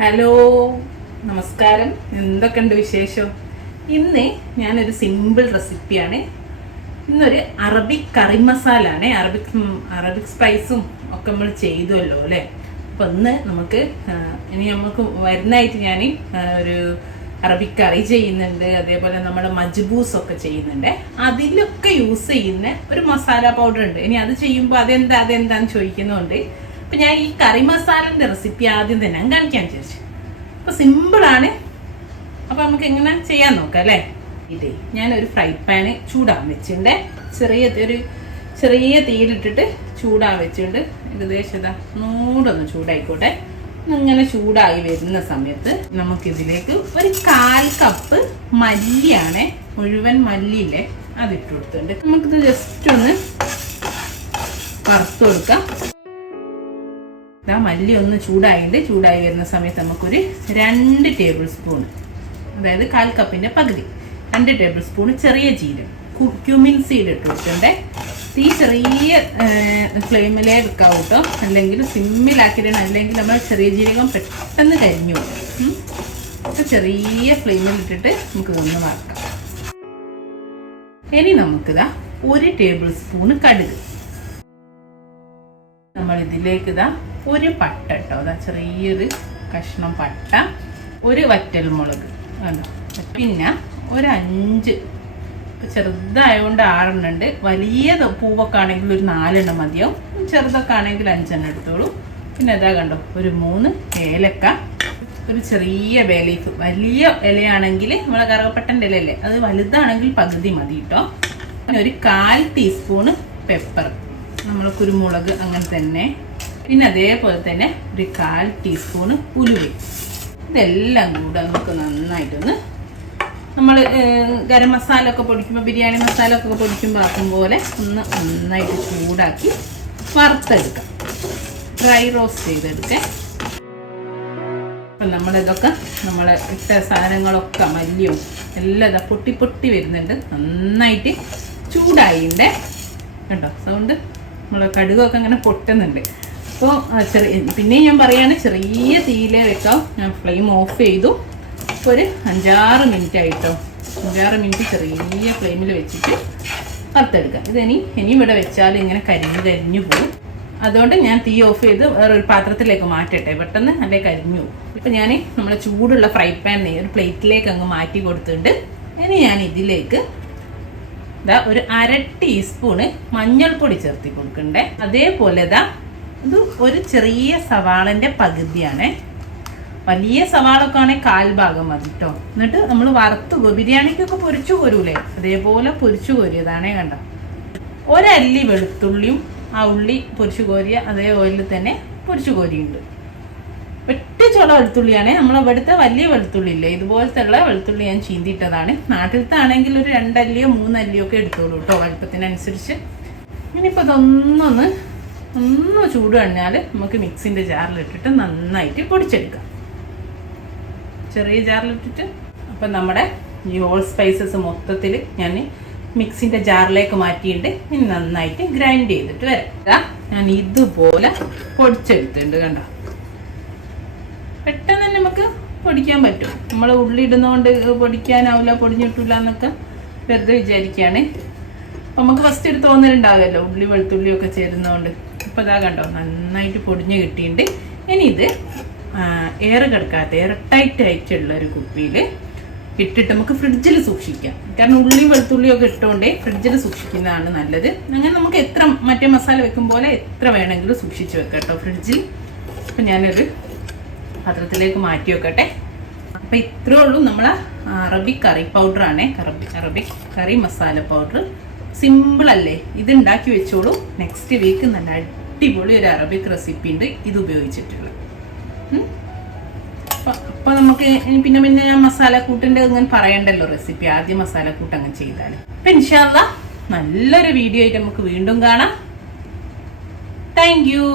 Hello നമസ്കാരം. എന്തൊക്കെയുണ്ട് വിശേഷം? ഇന്ന് ഞാനൊരു സിമ്പിൾ റെസിപ്പിയാണ്. ഇന്നൊരു അറബിക് കറി മസാല ആണ്. അറബിക് സ്പൈസും ഒക്കെ നമ്മൾ ചെയ്തുവല്ലോ അല്ലേ. അപ്പം ഇന്ന് നമുക്ക് വരുന്നതായിട്ട് ഞാൻ ഒരു അറബിക് കറി ചെയ്യുന്നുണ്ട്. അതേപോലെ നമ്മൾ മജ്ബൂസ് ഒക്കെ ചെയ്യുന്നുണ്ട്. അതിലൊക്കെ യൂസ് ചെയ്യുന്ന ഒരു മസാല പൗഡർ ഉണ്ട്. ഇനി അത് ചെയ്യുമ്പോൾ അതെന്താന്ന് ചോദിക്കുന്നുണ്ട്. അപ്പം ഞാൻ ഈ കറി മസാലൻ്റെ റെസിപ്പി ആദ്യം തന്നെ കാണിക്കാൻ വിചാരിച്ചു. അപ്പോൾ സിമ്പിളാണ്. അപ്പോൾ നമുക്ക് എങ്ങനെ ചെയ്യാൻ നോക്കാം അല്ലേ. ഇതേ ഞാനൊരു ഫ്രൈ പാന് ചൂടാൻ വെച്ചിട്ടുണ്ട്. ചെറിയ തീയിലിട്ടിട്ട് ചൂടാൻ വെച്ചിട്ടുണ്ട്. ഏകദേശം നൂടൊന്ന് ചൂടായിക്കോട്ടെ. ഇങ്ങനെ ചൂടായി വരുന്ന സമയത്ത് നമുക്കിതിലേക്ക് ഒരു 1/4 കപ്പ് മല്ലിയാണ്, മുഴുവൻ മല്ലിയില്ലേ, അതിട്ട് കൊടുത്തിട്ടുണ്ട്. നമുക്കിത് ജസ്റ്റ് ഒന്ന് വറുത്ത് കൊടുക്കാം. മല്ലി ഒന്ന് ചൂടായി വരുന്ന സമയത്ത് നമുക്കൊരു 2 ടേബിൾ സ്പൂൺ, അതായത് 1/4 കപ്പിന്റെ പകുതി, 2 ടേബിൾ സ്പൂൺ ചെറിയ ജീരകം, ക്യൂമിൻ സീഡ് ഇട്ട് കൊടുക്കണ്ടേ. തീ ചെറിയ ഫ്ലെയിമിലേ വെക്കാവൂ കേട്ടോ, അല്ലെങ്കിൽ സിമ്മിലാക്കിയിടണം, അല്ലെങ്കിൽ നമ്മൾ ചെറിയ ജീരകം പെട്ടെന്ന് കരിഞ്ഞു പോകും. അപ്പോൾ ചെറിയ ഫ്ലെയിമിലിട്ടിട്ട് നമുക്ക് ഒന്ന് വറക്കാം. ഇനി നമുക്കിതാ 1 ടേബിൾ സ്പൂൺ കടുക്, നമ്മൾ ഇതിലേക്ക് ഒരു പട്ട കേട്ടോ, ചെറിയൊരു കഷ്ണം പട്ട, ഒരു വറ്റൽമുളക് കണ്ടോ, പിന്നെ ഒരു 5 ചെറുതായതുകൊണ്ട് 6 ഉണ്ട്. വലിയ പൂവൊക്കെ ആണെങ്കിൽ ഒരു 4 എണ്ണം മതിയാവും. ചെറുതൊക്കെ ആണെങ്കിൽ 5 എണ്ണം എടുത്തോളൂ. പിന്നെ ഇതാ കണ്ടോ, ഒരു 3 ഏലക്ക, ഒരു ചെറിയ ബേ ലീഫ്. വലിയ ഇലയാണെങ്കിൽ നമ്മളെ കറുവപ്പട്ടൻ്റെ ഇലയല്ലേ, അത് വലുതാണെങ്കിൽ പകുതി മതി കേട്ടോ. പിന്നെ ഒരു 1/4 ടീസ്പൂണ് പെപ്പർ, നമ്മൾ കുരുമുളക് അങ്ങനെ തന്നെ. പിന്നെ അതേപോലെ തന്നെ ഒരു 1/4 ടീസ്പൂണ് ഉലുവ. ഇതെല്ലാം കൂടെ നമുക്ക് നന്നായിട്ടൊന്ന്, നമ്മൾ ഗരം മസാല ഒക്കെ പൊടിക്കുമ്പോൾ, ബിരിയാണി മസാല ഒക്കെ പൊടിക്കുമ്പോൾ ആക്കും പോലെ ഒന്ന് നന്നായിട്ട് ചൂടാക്കി വറുത്തെടുക്കാം, ഡ്രൈ റോസ്റ്റ് ചെയ്തെടുക്കാം. അപ്പം നമ്മളിതൊക്കെ നമ്മൾ ഇട്ട സാധനങ്ങളൊക്കെ മല്ലിയും എല്ലാം പൊട്ടി വരുന്നുണ്ട്. നന്നായിട്ട് ചൂടായിണ്ട് കേട്ടോ. സൗണ്ട് നമ്മൾ കടുകൊക്കെ അങ്ങനെ പൊട്ടുന്നുണ്ട്. അപ്പോൾ പിന്നെയും ഞാൻ പറയാണ്, ചെറിയ തീയിലേ വെക്കാം. ഞാൻ ഫ്ലെയിം ഓഫ് ചെയ്തു. ഇപ്പോൾ ഒരു 5-6 മിനിറ്റ് ആയിട്ടോ. 5-6 മിനിറ്റ് ചെറിയ ഫ്ലെയിമിൽ വെച്ചിട്ട് വറുത്തെടുക്കാം. ഇനി ഇവിടെ വെച്ചാൽ ഇങ്ങനെ കരിഞ്ഞു പോകും. അതുകൊണ്ട് ഞാൻ തീ ഓഫ് ചെയ്ത് വേറൊരു പാത്രത്തിലേക്ക് മാറ്റട്ടെ, പെട്ടെന്ന് അല്ലേ കരിഞ്ഞു പോകും. ഇപ്പം ഞാൻ നമ്മുടെ ചൂടുള്ള ഫ്രൈ പാൻ ഒരു പ്ലേറ്റിലേക്ക് അങ്ങ് മാറ്റി കൊടുത്തിട്ടുണ്ട്. ഇനി ഞാൻ ഇതിലേക്ക് ഒരു 1/2 ടീസ്പൂണ് മഞ്ഞൾപ്പൊടി ചേർത്തി കൊടുക്കണ്ടേ. അതേപോലെ ഇത് ഒരു ചെറിയ സവാളന്റെ പകുതിയാണ്. വലിയ സവാളൊക്കെ ആണെങ്കിൽ 1/4 ഭാഗം മതി കേട്ടോ. എന്നിട്ട് നമ്മൾ ബിരിയാണിക്കൊക്കെ പൊരിച്ചു കോരൂലേ, അതേപോലെ പൊരിച്ചു കോരിയതാണേ കണ്ട. ഒരല്ലി വെളുത്തുള്ളിയും, ആ ഉള്ളി പൊരിച്ചു കോരിയ അതേ ഓയിലിൽ തന്നെ പൊരിച്ചു കോരിയുണ്ട്. വെട്ടിച്ചുള്ള വെളുത്തുള്ളിയാണ്. നമ്മളിവിടുത്തെ വലിയ വെളുത്തുള്ളി ഇല്ലേ, ഇതുപോലത്തെ ഉള്ള വെളുത്തുള്ളി ഞാൻ ചീന്തിയിട്ടതാണ്. നാട്ടിലത്തെ ആണെങ്കിൽ ഒരു 2 അല്ലിയോ 3 അല്ലിയോ ഒക്കെ എടുത്തോളൂ കേട്ടോ, വലുപ്പത്തിനനുസരിച്ച്. ഇനിയിപ്പോൾ ഇതൊന്ന് ചൂട് കഴിഞ്ഞാൽ നമുക്ക് മിക്സിൻ്റെ ജാറിലിട്ടിട്ട് നന്നായിട്ട് പൊടിച്ചെടുക്കാം, ചെറിയ ജാറിലിട്ടിട്ട്. അപ്പം നമ്മുടെ ഈ ഹോൾ സ്പൈസസ് മൊത്തത്തിൽ ഞാൻ മിക്സിൻ്റെ ജാറിലേക്ക് മാറ്റിയിട്ട് ഇനി നന്നായിട്ട് ഗ്രൈൻഡ് ചെയ്തിട്ട് വരാം. ഞാൻ ഇതുപോലെ പൊടിച്ചെടുത്തിട്ടുണ്ട് കണ്ടോ. പെട്ടെന്ന് തന്നെ നമുക്ക് പൊടിക്കാൻ പറ്റും. നമ്മൾ ഉള്ളി ഇടുന്നതുകൊണ്ട് പൊടിക്കാനാവില്ല, പൊടിഞ്ഞിട്ടില്ല എന്നൊക്കെ വെറുതെ വിചാരിക്കുകയാണ്. അപ്പം നമുക്ക് ഫസ്റ്റ് ഒരു തോന്നലുണ്ടാവുമല്ലോ, ഉള്ളി വെളുത്തുള്ളിയൊക്കെ ചേരുന്നതുകൊണ്ട്. അപ്പോൾ ഇതാ കണ്ടോ, നന്നായിട്ട് പൊടിഞ്ഞ് കിട്ടിയിട്ടുണ്ട്. ഇനി ഇത് എയർ കിടക്കാത്ത എയർ ടൈറ്റ് ആയിട്ടുള്ള ഒരു കുപ്പിയിൽ ഇട്ടിട്ട് നമുക്ക് ഫ്രിഡ്ജിൽ സൂക്ഷിക്കാം. കാരണം ഉള്ളിയും വെളുത്തുള്ളിയൊക്കെ ഇട്ടുകൊണ്ടേ ഫ്രിഡ്ജിൽ സൂക്ഷിക്കുന്നതാണ് നല്ലത്. അങ്ങനെ നമുക്ക് മറ്റേ മസാല വെക്കും പോലെ എത്ര വേണമെങ്കിലും സൂക്ഷിച്ച് വെക്കാം കേട്ടോ ഫ്രിഡ്ജിൽ. അപ്പം ഞാനൊരു പാത്രത്തിലേക്ക് മാറ്റി വെക്കട്ടെ. അപ്പം ഇത്രേ ഉള്ളൂ നമ്മളെ അറബിക് കറി പൗഡറാണ്, അറബിക് കറി മസാല പൗഡർ. സിമ്പിൾ അല്ലേ, ഇത് ഉണ്ടാക്കി വെച്ചോളൂ. നെക്സ്റ്റ് വീക്ക് നല്ല അടിപൊളി ഒരു അറബിക് റെസിപ്പി ഉണ്ട് ഇത് ഉപയോഗിച്ചിട്ടുള്ളത്. അപ്പോൾ നമുക്ക് പിന്നെ ഞാൻ മസാലക്കൂട്ടിൻ്റെ ഇങ്ങനെ പറയണ്ടല്ലോ റെസിപ്പി, ആദ്യം മസാലക്കൂട്ട് അങ്ങനെ ചെയ്താൽ. അപ്പം ഇൻഷാ അല്ലാഹ് നല്ലൊരു വീഡിയോ ആയിട്ട് നമുക്ക് വീണ്ടും കാണാം. Thank you.